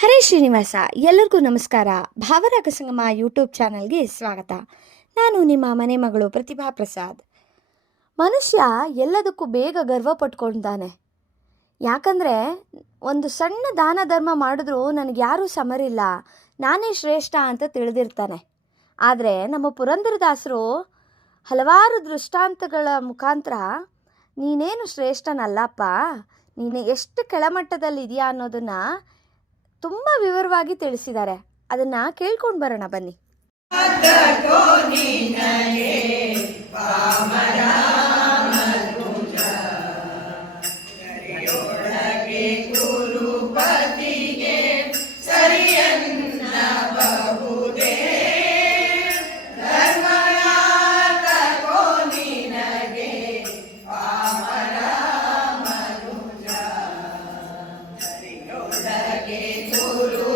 ಹರೇ ಶ್ರೀನಿವಾಸ. ಎಲ್ಲರಿಗೂ ನಮಸ್ಕಾರ. ಭಾವರಾಗ ಸಂಗಮ ಯೂಟ್ಯೂಬ್ ಚಾನಲ್ಗೆ ಸ್ವಾಗತ. ನಾನು ನಿಮ್ಮ ಮನೆ ಮಗಳು ಪ್ರತಿಭಾ ಪ್ರಸಾದ್. ಮನುಷ್ಯ ಎಲ್ಲದಕ್ಕೂ ಬೇಗ ಗರ್ವ ಪಟ್ಕೊಳ್ತಾನೆ. ಯಾಕಂದರೆ ಒಂದು ಸಣ್ಣ ದಾನ ಧರ್ಮ ಮಾಡಿದ್ರೂ ನನಗೆ ಯಾರೂ ಸಮರಿಲ್ಲ, ನಾನೇ ಶ್ರೇಷ್ಠ ಅಂತ ತಿಳಿದಿರ್ತಾನೆ. ಆದರೆ ನಮ್ಮ ಪುರಂದರದಾಸರು ಹಲವಾರು ದೃಷ್ಟಾಂತಗಳ ಮುಖಾಂತರ ನೀನೇನು ಶ್ರೇಷ್ಠನಲ್ಲಪ್ಪ, ನೀನು ಎಷ್ಟು ಕೆಳಮಟ್ಟದಲ್ಲಿದೆಯಾ ಅನ್ನೋದನ್ನು ತುಂಬ ವಿವರವಾಗಿ ತಿಳಿಸಿದ್ದಾರೆ. ಅದನ್ನು ಕೇಳ್ಕೊಂಡು ಬರೋಣ ಬನ್ನಿ. ಗುರು